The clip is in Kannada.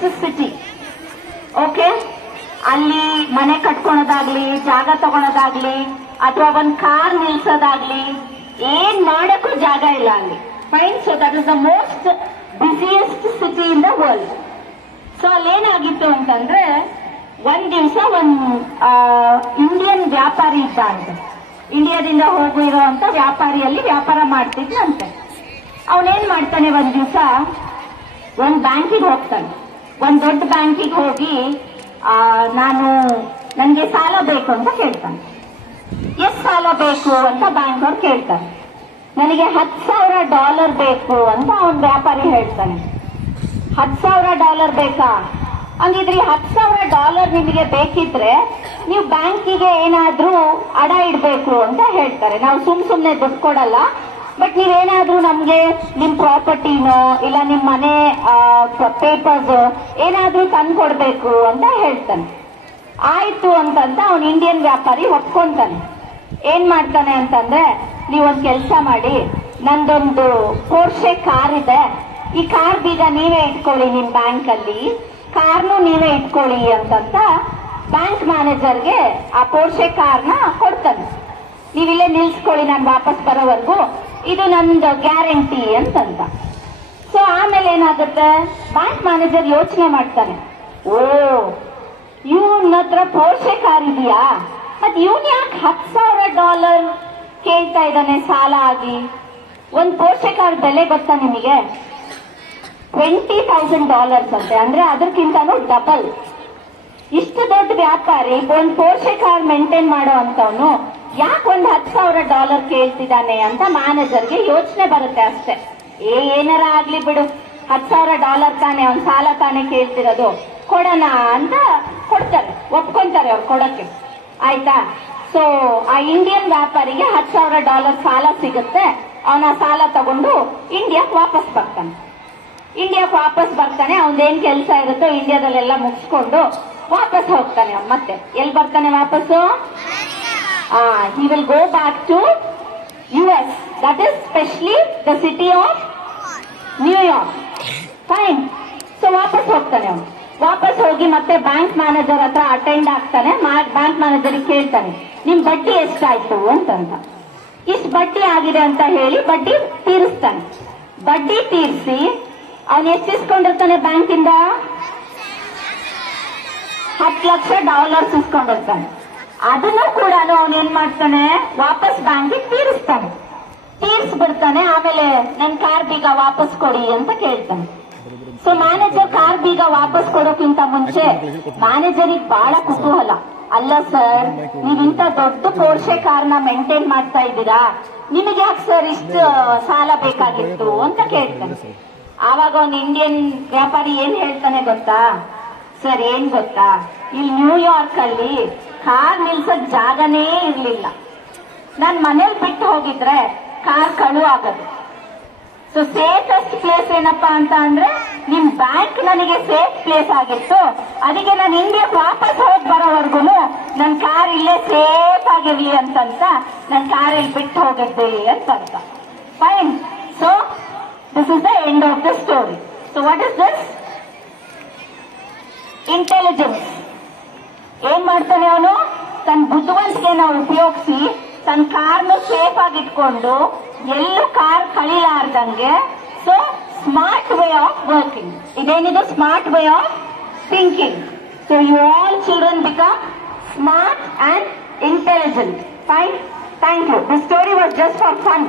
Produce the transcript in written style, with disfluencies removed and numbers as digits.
Busiest city. ಓಕೆ, ಅಲ್ಲಿ ಮನೆ ಕಟ್ಕೊಳೋದಾಗ್ಲಿ, ಜಾಗ ತಗೊಳೋದಾಗ್ಲಿ, ಅಥವಾ ಒಂದ್ ಕಾರ್ ನಿಲ್ಸೋದಾಗ್ಲಿ, ಏನ್ ಮಾಡಕ್ಕೂ ಜಾಗ ಇಲ್ಲ ಅಲ್ಲಿ. Fine. So that is the most busiest city in the world. So ಅಲ್ಲೇನಾಗಿತ್ತು ಅಂತಂದ್ರೆ, ಒಂದ್ ದಿವಸ ಇಂಡಿಯನ್ ವ್ಯಾಪಾರಿ ಇದ್ದ ಅಂತೆ. ಇಂಡಿಯಾದಿಂದ ಹೋಗಿರುವಂತ ವ್ಯಾಪಾರಿಯಲ್ಲಿ ವ್ಯಾಪಾರ ಮಾಡ್ತಿದ್ನಂತೆ. ಅವನೇನ್ ಮಾಡ್ತಾನೆ, ಒಂದ್ ದಿವಸ ಒಂದ್ ಬ್ಯಾಂಕಿಗೆ ಹೋಗ್ತಾನೆ. ಒಂದ್ ದೊಡ್ಡ ಬ್ಯಾಂಕಿಗೆ ಹೋಗಿ ನನ್ಗೆ ಸಾಲ ಬೇಕು ಅಂತ ಕೇಳ್ತಾನೆ. ಎಷ್ಟು ಸಾಲ ಬೇಕು ಅಂತ ಬ್ಯಾಂಕ್ ಅವ್ರು ಕೇಳ್ತಾರೆ. ನನಗೆ $10,000 ಬೇಕು ಅಂತ ಅವನ್ ವ್ಯಾಪಾರಿ ಹೇಳ್ತಾನೆ. $10,000 ಬೇಕಾ? ಹಂಗಿದ್ರಿ $10,000 ನಿಮಗೆ ಬೇಕಿದ್ರೆ ನೀವು ಬ್ಯಾಂಕಿಗೆ ಏನಾದ್ರೂ ಅಡ ಇಡ್ಬೇಕು ಅಂತ ಹೇಳ್ತಾರೆ. ನಾವು ಸುಮ್ನೆ ದುಡ್ಡು ಕೊಡಲ್ಲ, ಬಟ್ ನೀವೇನಾದ್ರೂ ನಮ್ಗೆ ನಿಮ್ ಪ್ರಾಪರ್ಟಿನೋ ಇಲ್ಲ ನಿಮ್ ಮನೆ ಪೇಪರ್ಸ್ ಏನಾದ್ರೂ ತಂದ್ಕೊಡ್ಬೇಕು ಅಂತ ಹೇಳ್ತಾನೆ. ಆಯ್ತು ಅಂತಂತ ಅವನ್ ಇಂಡಿಯನ್ ವ್ಯಾಪಾರಿ ಒಪ್ಕೊಂತಾನೆ. ಏನ್ ಮಾಡ್ತಾನೆ ಅಂತಂದ್ರೆ, ನೀವೊಂದ್ ಕೆಲಸ ಮಾಡಿ, ನಂದೊಂದು ಪೋರ್ಷೆ ಕಾರ್ ಇದೆ, ಈ ಕಾರ್ ಬೀಗ ನೀವೇ ಇಟ್ಕೊಳ್ಳಿ, ನಿಮ್ ಬ್ಯಾಂಕ್ ಅಲ್ಲಿ ಕಾರ್ನು ನೀವೇ ಇಟ್ಕೊಳ್ಳಿ ಅಂತಂತ ಬ್ಯಾಂಕ್ ಮ್ಯಾನೇಜರ್ಗೆ ಆ ಪೋರ್ಷೆ ಕಾರ್ನ ಕೊಡ್ತಾನೆ. ನೀವಿಲ್ಲೇ ನಿಲ್ಸ್ಕೊಳ್ಳಿ, ನಾನು ವಾಪಸ್ ಬರೋವರೆಗೂ, ಇದು ನಂದು ಗ್ಯಾರಂಟಿ ಅಂತಂತ. ಸೊ ಆಮೇಲೆ ಏನಾಗುತ್ತೆ, ಬ್ಯಾಂಕ್ ಮ್ಯಾನೇಜರ್ ಯೋಚನೆ ಮಾಡ್ತಾನೆ, ಓ ಇವನ ಹತ್ರ ಪೋರ್ಷೆ ಕಾರ್ ಇದೆಯಾ, ಮತ್ ಇವನ್ ಯಾಕೆ $10,000 ಕೇಳ್ತಾ ಇದ್ದಾನೆ ಸಾಲ ಆಗಿ? ಒಂದ್ ಪೋರ್ಷೆ ಕಾರ್ ಬೆಲೆ ಗೊತ್ತಾ ನಿಮಗೆ? $20,000 ಅಂತೆ. ಅಂದ್ರೆ ಅದಕ್ಕಿಂತನೂ ಡಬಲ್. ಇಷ್ಟು ದೊಡ್ಡ ವ್ಯಾಪಾರಿ ಒಂದ್ ಪೋರ್ಷೆ ಕಾರ್ ಮೇಂಟೈನ್ ಮಾಡೋ ಅಂತವನು ಯಾಕೆ ಒಂದ್ $10,000 ಕೇಳ್ತಿದ್ದಾನೆ ಅಂತ ಮ್ಯಾನೇಜರ್ಗೆ ಯೋಚನೆ ಬರುತ್ತೆ ಅಷ್ಟೇ. ಏನಾರ ಆಗ್ಲಿ ಬಿಡು, $10,000 ತಾನೆ, ಅವ್ನ್ ಸಾಲ ತಾನೆ ಕೇಳ್ತಿರೋದು, ಕೊಡೋಣ ಅಂತ ಕೊಡ್ತಾರೆ, ಒಪ್ಕೊಂತಾರೆ ಅವ್ರು ಕೊಡಕ್ಕೆ. ಆಯ್ತಾ? ಸೊ ಆ ಇಂಡಿಯನ್ ವ್ಯಾಪಾರಿಗೆ $10,000 ಸಾಲ ಸಿಗುತ್ತೆ. ಅವನ ಸಾಲ ತಗೊಂಡು ಇಂಡಿಯಾಕ್ ವಾಪಸ್ ಬರ್ತಾನೆ. ಅವನದೇನ್ ಕೆಲಸ ಇರುತ್ತೋ ಇಂಡಿಯಾದಲ್ಲೆಲ್ಲ ಮುಗಿಸ್ಕೊಂಡು ವಾಪಸ್ ಹೋಗ್ತಾನೆ. ಮತ್ತೆ ಎಲ್ಲಿ ಬರ್ತಾನೆ ವಾಪಸ್ಸು? he will go back to US, that is specially the city of New York. Fine. So ವಾಪಸ್ ಹೋಗ್ತಾನೆ ಅವನು. ವಾಪಸ್ ಹೋಗಿ ಮತ್ತೆ ಬ್ಯಾಂಕ್ ಮ್ಯಾನೇಜರ್ ಹತ್ರ ಅಟೆಂಡ್ ಆಗ್ತಾನೆ. ಬ್ಯಾಂಕ್ ಮ್ಯಾನೇಜರ್ ಕೇಳ್ತಾನೆ, ನಿಮ್ ಬಡ್ಡಿ ಎಷ್ಟಾಯ್ತು ಅಂತಂತ. ಇಷ್ಟು ಬಡ್ಡಿ ಆಗಿದೆ ಅಂತ ಹೇಳಿ ಬಡ್ಡಿ ತೀರಿಸ್ತಾನೆ. ಬಡ್ಡಿ ತೀರಿಸಿ ಅವನು ಎಷ್ಟು ಇಸ್ಕೊಂಡಿರ್ತಾನೆ ಬ್ಯಾಂಕಿಂದ? $10 ಲಕ್ಷ ಇಸ್ಕೊಂಡಿರ್ತಾನೆ. ಅದನ್ನು ಕೂಡ ಅವನೇನ್ ಮಾಡ್ತಾನೆ, ವಾಪಸ್ ಬ್ಯಾಂಕಿಗೆ ತೀರಿಸ್ಬಿಡ್ತಾನೆ. ಆಮೇಲೆ ನನ್ ಕಾರ್ ಬೀಗ ವಾಪಸ್ ಕೊಡಿ ಅಂತ ಕೇಳ್ತಾನೆ. ಸೊ ಮ್ಯಾನೇಜರ್ ಕಾರ್ ಬೀಗ ವಾಪಸ್ ಕೊಡೋಕ್ಕಿಂತ ಮುಂಚೆ ಮ್ಯಾನೇಜರಿಗೆ ಬಹಳ ಕುತೂಹಲ. ಅಲ್ಲ ಸರ್, ನೀವಿಂತ ದೊಡ್ಡ ಪೋರ್ಷೆ ಕಾರ್ನ ಮೇಂಟೈನ್ ಮಾಡ್ತಾ ಇದ್ದೀರಾ, ನಿಮಗೆ ಯಾಕೆ ಸರ್ ಇಷ್ಟು ಸಾಲ ಬೇಕಾಗಿತ್ತು ಅಂತ ಕೇಳ್ತಾನೆ. ಆವಾಗ ಒಂದು ಇಂಡಿಯನ್ ವ್ಯಾಪಾರಿ ಏನ್ ಹೇಳ್ತಾನೆ ಗೊತ್ತಾ? ಸರ್ ಏನ್ ಗೊತ್ತಾ, ಇಲ್ಲಿ ನ್ಯೂಯಾರ್ಕ್ ಅಲ್ಲಿ ಕಾರ್ ನಿಲ್ಸಕ್ ಜಾಗನೇ ಇರ್ಲಿಲ್ಲ. ನಾನ್ ಮನೇಲಿ ಬಿಟ್ಟು ಹೋಗಿದ್ರೆ ಕಾರ್ ಕಳು ಆಗೋದು. ಸೊ ಸೇಫೆಸ್ಟ್ ಪ್ಲೇಸ್ ಏನಪ್ಪಾ ಅಂತ ಅಂದ್ರೆ ನಿಮ್ ಬ್ಯಾಂಕ್ ನನಗೆ ಸೇಫ್ ಪ್ಲೇಸ್ ಆಗಿತ್ತು. ಅದಕ್ಕೆ ನಾನು ಇಂಡಿಯಾಕ್ ವಾಪಸ್ ಹೋಗಿ ಬರೋವರೆಗೂ ನನ್ ಕಾರ್ ಇಲ್ಲೇ ಸೇಫ್ ಆಗಿರ್ಲಿ ಅಂತಂತ ನನ್ ಕಾರ್ ಇಲ್ಲಿ ಬಿಟ್ಟು ಹೋಗಿದ್ದೆ ಅಂತ ಅರ್ಥ. Fine. So this is the end of the story. So what is this? Intelligence. ಏನ್ ಮಾಡ್ತಾನೆ ಅವನು? ತನ್ನ ಬುದ್ಧಿವಂತಿಕೆನ ಉಪಯೋಗಿಸಿ ತನ್ನ ಕಾರ್ನು ಸೇಫ್ ಆಗಿ ಇಟ್ಕೊಂಡು ಎಲ್ಲೂ ಕಾರ್ ಕಳಿಲಾರ್ದಂಗೆ. So smart way of working. ಇದೇನಿದು? Smart way of thinking. So you all children become smart and intelligent. Fine. Thank you. The story was just for fun.